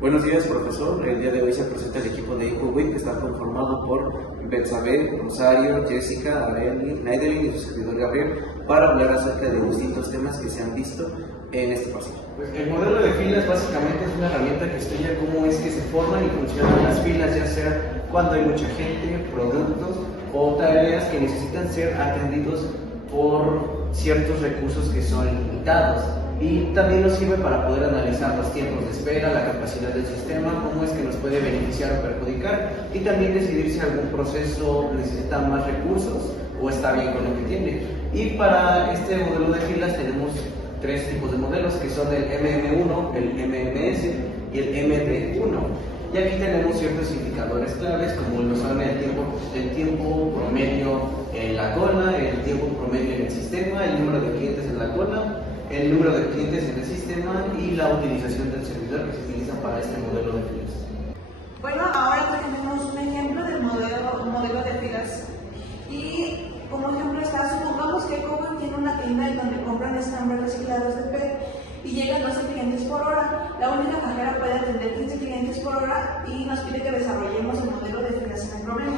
Buenos días, profesor. El día de hoy se presenta el equipo de InfoWeek, que está conformado por Betsabe, Rosario, Jessica, Arely, Naidelin y su servidor Gabriel, para hablar acerca de distintos temas que se han visto en este pasillo. Pues el modelo de filas básicamente es una herramienta que estudia cómo es que se forman y funcionan las filas, ya sea cuando hay mucha gente, productos o tareas que necesitan ser atendidos por ciertos recursos que son limitados. Y también nos sirve para poder analizar los tiempos de espera, la capacidad del sistema, cómo es que nos puede beneficiar o perjudicar, y también decidir si algún proceso necesita más recursos o está bien con lo que tiene. Y para este modelo de filas tenemos tres tipos de modelos, que son el MM1, el MMS y el MD1. Y aquí tenemos ciertos indicadores claves, como lo son el tiempo promedio en la cola, el tiempo promedio en el sistema, el número de clientes en la cola, el número de clientes en el sistema y la utilización del servidor que se utiliza para este modelo de filas. Bueno, ahora tenemos un ejemplo del modelo de filas. Y como ejemplo está, supongamos que Cowen tiene una tienda en donde compran estambres reciclados de PET y llegan 12 clientes por hora. La única cajera puede atender 15 clientes por hora y nos pide que desarrollemos el modelo de filas sin problema.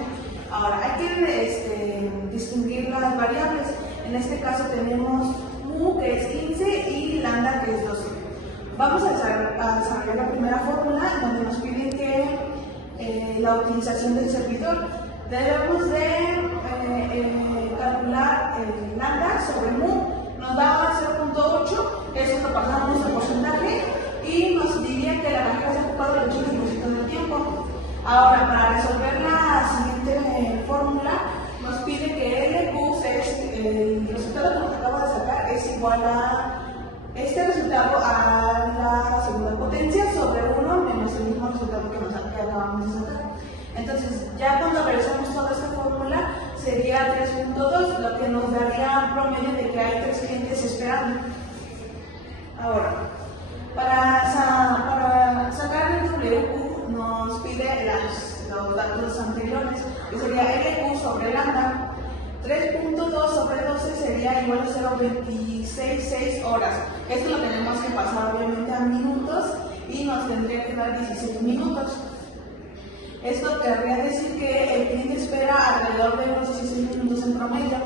Ahora, hay que distinguir las variables. En este caso tenemos mu, que es 15, y lambda, que es 12. Vamos a desarrollar la primera fórmula, donde nos piden que la utilización del servidor. Debemos de calcular el lambda sobre mu, nos da 0.8, eso lo pasamos a porcentaje y nos diría que la cajera se ha ocupado el 80% del tiempo. Ahora, para resolver la siguiente fórmula, nos pide que LQ es el resultado que nos acaba de sacar, es igual a este resultado a la segunda potencia sobre 1 menos el mismo resultado que acabamos de sacar. Entonces, ya cuando realizamos toda esta fórmula, sería 3.2, lo que nos daría un promedio de que hay 3 clientes esperando. Ahora, para sacar el WQ nos pide los datos anteriores, que sería LQ sobre lambda. 3.2 sobre 12 sería igual a 0.266 horas. Esto lo tenemos que pasar obviamente a minutos y nos tendría que dar 16 minutos. Esto querría decir que el cliente espera alrededor de unos 16 minutos en promedio.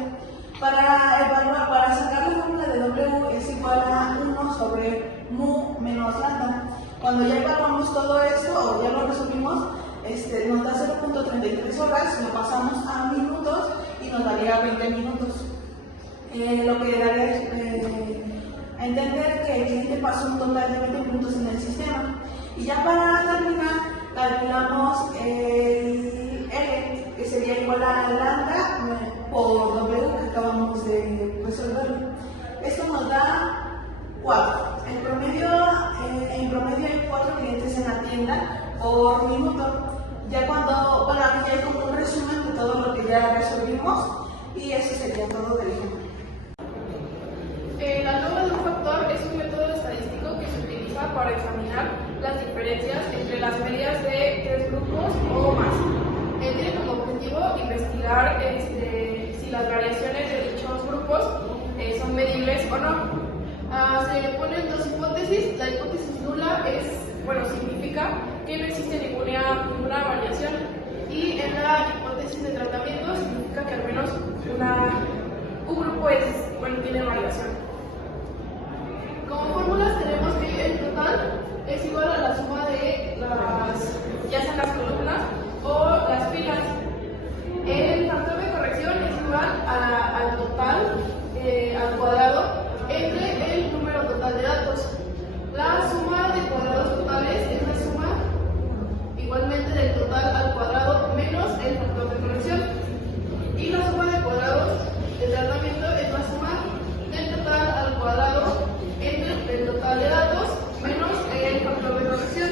Para sacar la fórmula de W es igual a 1 sobre mu menos lambda. Cuando ya evaluamos todo esto, o ya lo resolvimos, nos da 0.33 horas, lo pasamos a minutos y nos daría 20 minutos. Lo que daría a entender que el cliente pasó un total de 20 minutos en el sistema. Y ya para terminar, calculamos el L, que sería igual a lambda por W, que acabamos de resolver. Esto nos da 4. En promedio hay 4 clientes en la tienda por minuto. Ya aquí hay como un resumen de todo lo que ya resolvimos, y eso sería todo del ejemplo. La norma de un factor es un método estadístico que se utiliza para examinar las diferencias entre las medias de 3 grupos o más. Tiene como objetivo investigar si las variaciones de dichos grupos son medibles o no. Se ponen dos hipótesis. La hipótesis nula significa que no existe ninguna variación, y en la hipótesis de tratamiento significa que al menos un grupo tiene variación. Como fórmulas tenemos que el total es igual a la suma de ya sean las columnas o las filas. El factor de corrección es igual al total al cuadrado entre el número total de datos. La suma de cuadrados totales es la suma igualmente del total al cuadrado menos el factor de corrección. Y la suma de cuadrados de tratamiento es la suma del total al cuadrado entre el total de datos menos el factor de corrección.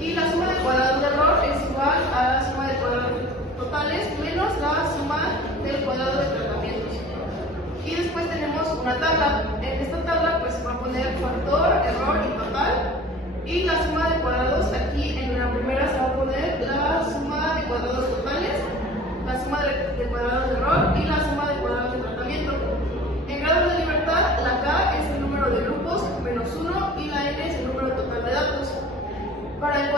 Y la suma de cuadrados de error es igual a la suma de cuadrados totales menos la suma del cuadrado de tratamientos. Y después tenemos una tabla. En esta tabla se va a poner factor, error y total. Y la suma de cuadrados, aquí en la primera se va a poner la suma de cuadrados totales, la suma de cuadrados de error y la suma de cuadrados de tratamiento. En grado de libertad, la K es el número de grupos menos 1 y la N es el número total de datos. Para el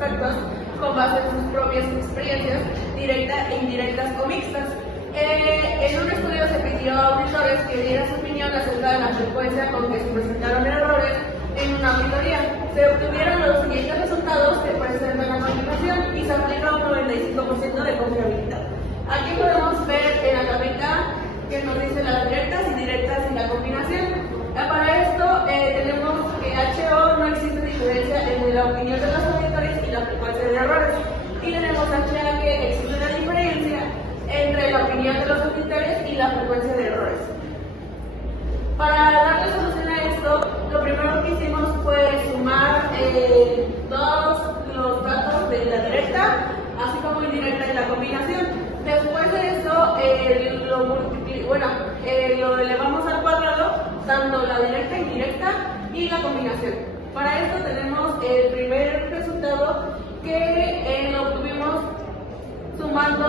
aspectos con base en sus propias experiencias, directas e indirectas o mixtas. En un estudio se pidió a auditores que dieran su opinión acerca de la frecuencia con que se presentaron errores en una auditoría. Se obtuvieron los siguientes resultados que presentan la continuación y se aplica un 95% de confiabilidad. Aquí podemos ver en la tablita que nos dice las directas, indirectas y la combinación. Para esto tenemos que HO no existe diferencia entre la opinión de los auditores y la frecuencia de errores. Y tenemos HA que existe una diferencia entre la opinión de los auditores y la frecuencia de errores. Para darle solución a esto, lo primero que hicimos fue sumar todos los datos de la directa, así como indirecta y la combinación. Después de esto, lo elevamos al cuadrado, tanto la directa, indirecta y la combinación. Para esto tenemos el primer resultado que lo obtuvimos sumando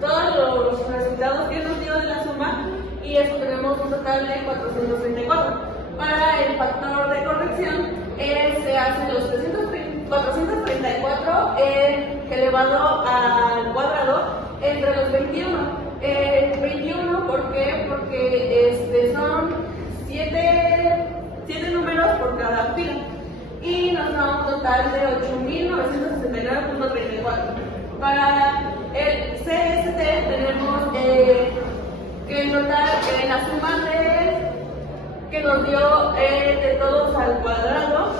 todos los resultados que nos dio de la suma, y eso tenemos un total de 434. Para el factor de corrección se hace los 434 elevado al cuadrado entre los 21. 21, ¿por qué? Porque son 7 números por cada fila y nos da un total de 8.969.34. Para el CST tenemos que notar la suma que nos dio de todos al cuadrado,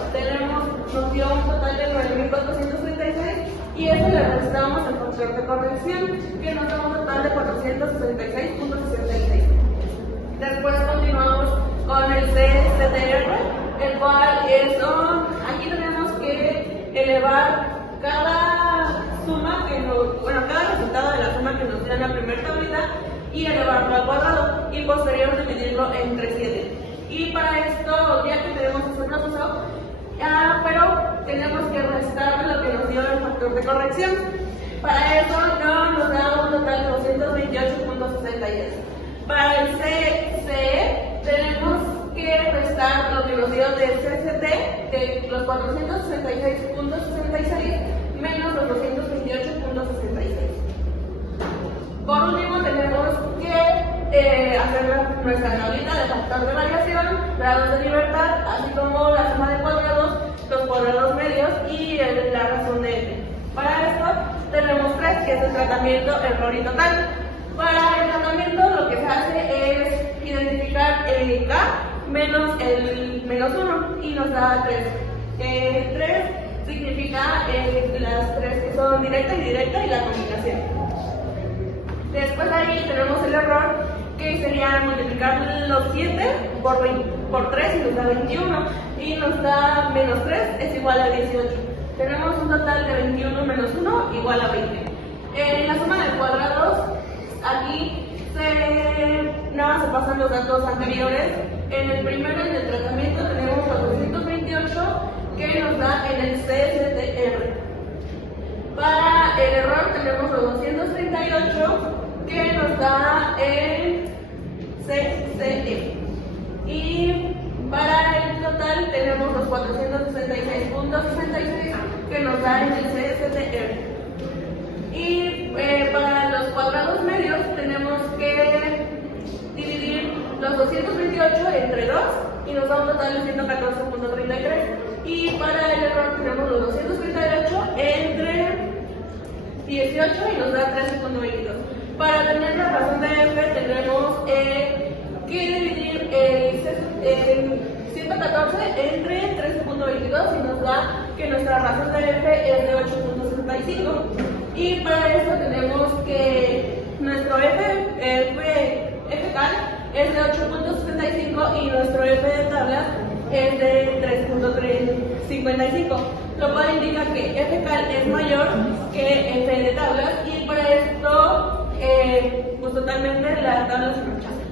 nos dio un total de 9.436 y eso le restamos el factor de corrección que nos da un total de 466.66. Después continuamos con el CSTR, el cual aquí tenemos que elevar cada resultado de la suma que nos dio en la primera tablita y elevarlo al cuadrado y posterior dividirlo entre 7. Y para esto, ya que tenemos este proceso, pero tenemos que restar lo que nos dio el factor de corrección. Para eso nos da un total de 228.62. Para el CCE tenemos que restar lo que nos dio del CCT, de los 466.66 menos los 228.66. Por último tenemos que hacer nuestra tablita de factor de variación, grados de libertad, así como la suma de cuadrados, los cuadrados medios y la razón de F. Para esto tenemos 3, que es el tratamiento, error y total. Para el tratamiento lo que se hace es identificar el K menos el menos 1 y nos da 3. 3 significa las 3 que son directa, indirecta y la combinación. Después de ahí tenemos el error, que sería multiplicar los 7 por 3 y nos da 21 y nos da menos 3 es igual a 18. Tenemos un total de 21 menos 1 igual a 20. En la suma de cuadrados, aquí nada más se pasan los datos anteriores. En el primero, en el tratamiento, tenemos 428 que nos da en el CSTR. Para el error tenemos los 238 que nos da en CCE. Y para el total tenemos los 466.66 que nos da en el CSTR. Y para los cuadrados medios tenemos que dividir los 228 entre 2 y nos da un total de 114.33. Y para el error tenemos los 238 entre 18 y nos da 13.22. Para tener la razón de F tendremos que dividir el 114 entre 13.22 y nos da que nuestra razón de F es de 8.65. Y para esto tenemos que nuestro FCAL es de 8.75 y nuestro F de tabla es de 3.355, lo cual indica que FCAL es mayor que F de tablas y para esto pues totalmente la tabla se rechaza.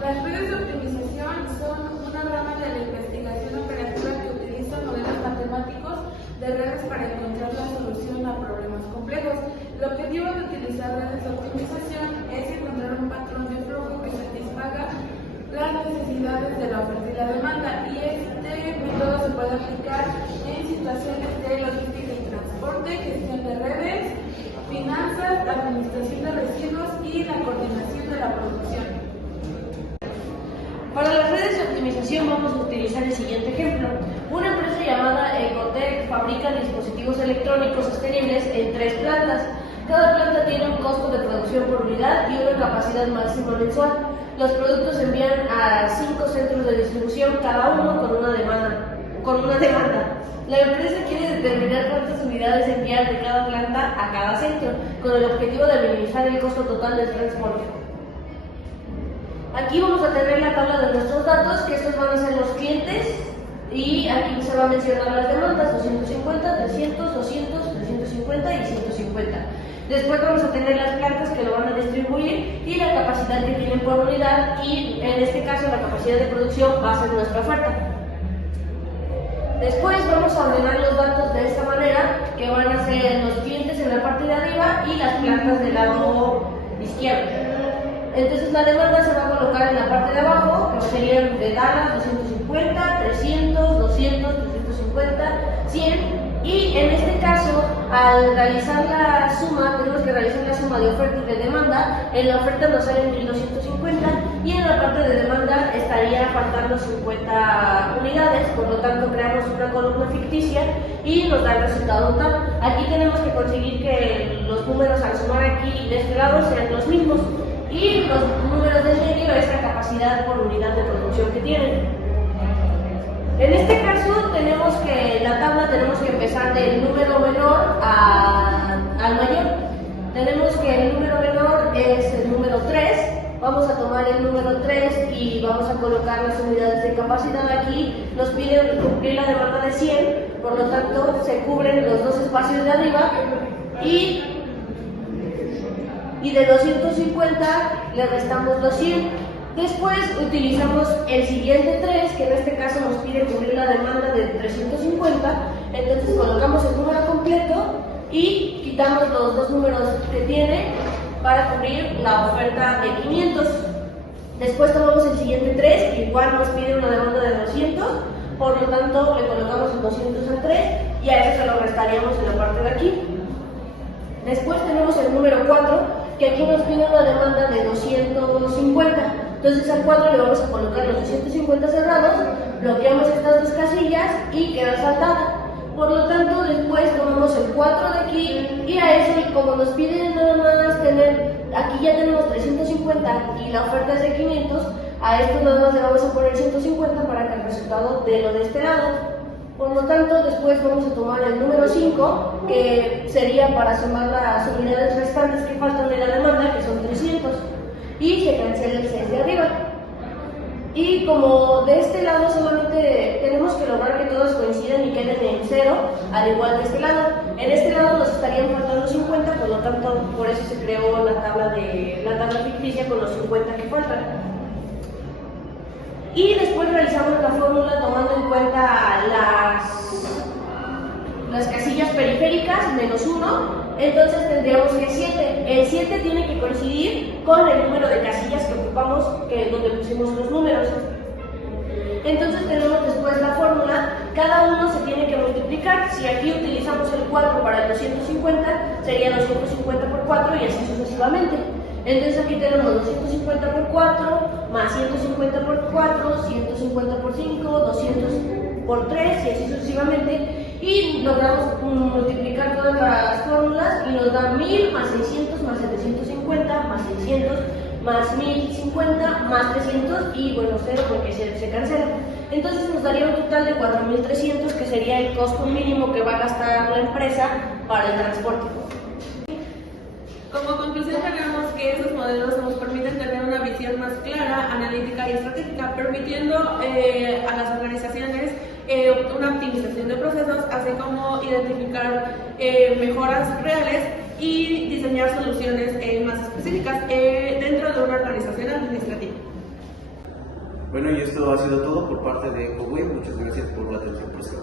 Las redes de optimización son una rama de la investigación operativa que utiliza modelos matemáticos de redes para encontrar la solución a problemas complejos. El objetivo de utilizar redes de optimización es encontrar un patrón de flujo que satisfaga las necesidades de la oferta y la demanda, y este se puede aplicar en situaciones de logística y transporte, gestión de redes, finanzas, administración de residuos y la coordinación de la producción. Para las redes de optimización vamos a utilizar el siguiente ejemplo. Una empresa llamada Ecotec fabrica dispositivos electrónicos sostenibles en 3 plantas. Cada planta tiene un costo de producción por unidad y una capacidad máxima mensual. Los productos se envían a 5 centros de distribución, cada uno con una demanda. La empresa quiere determinar cuántas unidades enviar de cada planta a cada centro, con el objetivo de minimizar el costo total del transporte. Aquí vamos a tener la tabla de nuestros datos, que estos van a ser los clientes, y aquí se va a mencionar las demandas: 250, 300, 200, 350 y 150. Después vamos a tener las plantas que lo van a distribuir y la capacidad que tienen por unidad, y en este caso la capacidad de producción va a ser nuestra oferta. Después vamos a ordenar los datos de esta manera, que van a ser los clientes en la parte de arriba y las plantas del lado izquierdo. Entonces la demanda se va a colocar en la parte de abajo, que serían de Dallas 250, 300, 200, 350, 100. Y en este caso, al realizar la suma, tenemos que realizar la suma de oferta y de demanda. En la oferta nos salen 1250 y en la parte de demanda estaría faltando 50 unidades. Por lo tanto, creamos una columna ficticia y nos da el resultado total. Aquí tenemos que conseguir que los números al sumar aquí y de este lado sean los mismos, y los números del medio es la capacidad por unidad de producción que tienen. En este caso tenemos que, en la tabla tenemos que empezar del número menor al mayor. Tenemos que el número menor es el número 3, vamos a tomar el número 3 y vamos a colocar las unidades de capacidad aquí. Nos piden cumplir la demanda de 100, por lo tanto se cubren los 2 espacios de arriba, y de 250 le restamos los 100. Después utilizamos el siguiente 3, que en este caso nos pide cubrir la demanda de 350, entonces colocamos el número completo y quitamos los 2 números que tiene para cubrir la oferta de 500. Después tomamos el siguiente 3, que igual nos pide una demanda de 200, por lo tanto le colocamos el 200 al 3 y a eso se lo restaríamos en la parte de aquí. Después tenemos el número 4, que aquí nos pide una demanda de 250. Entonces al 4 le vamos a colocar los 250 cerrados, bloqueamos estas 2 casillas y queda saltada. Por lo tanto, después tomamos el 4 de aquí y a eso, como nos piden nada más tener, aquí ya tenemos 350 y la oferta es de 500, a esto nada más le vamos a poner 150 para que el resultado dé lo de este lado. Por lo tanto, después vamos a tomar el número 5, que sería para sumar las unidades restantes que faltan de la demanda, que son 300, y se cancela el 6 de arriba. Y como de este lado solamente tenemos que lograr que todos coincidan y queden en 0, al igual de este lado. En este lado nos estarían faltando 50, por lo tanto, por eso se creó la tabla ficticia con los 50 que faltan. Y después realizamos la fórmula tomando en cuenta las casillas periféricas, menos 1, entonces tendríamos que 7. El 7 tiene que coincidir con el número de casillas que ocupamos, que es donde pusimos los números. Entonces tenemos después la fórmula, cada uno se tiene que multiplicar. Si aquí utilizamos el 4 para el 250, sería 250 por 4 y así sucesivamente. Entonces aquí tenemos 250 por 4, más 150 por 4, 150 por 5, 200 por 3 y así sucesivamente. Y logramos multiplicar todas las fórmulas y nos da 1000 más 600 más 750 más 600 más 1050 más 300 y bueno, 0 porque se cancela. Entonces nos daría un total de 4300, que sería el costo mínimo que va a gastar la empresa para el transporte. Como conclusión, tenemos que esos modelos nos permiten tener una visión más clara, analítica y estratégica, permitiendo a las organizaciones una optimización de procesos, así como identificar mejoras reales y diseñar soluciones más específicas dentro de una organización administrativa. Bueno, y esto ha sido todo por parte de Ecoweb. Muchas gracias por la atención prestada.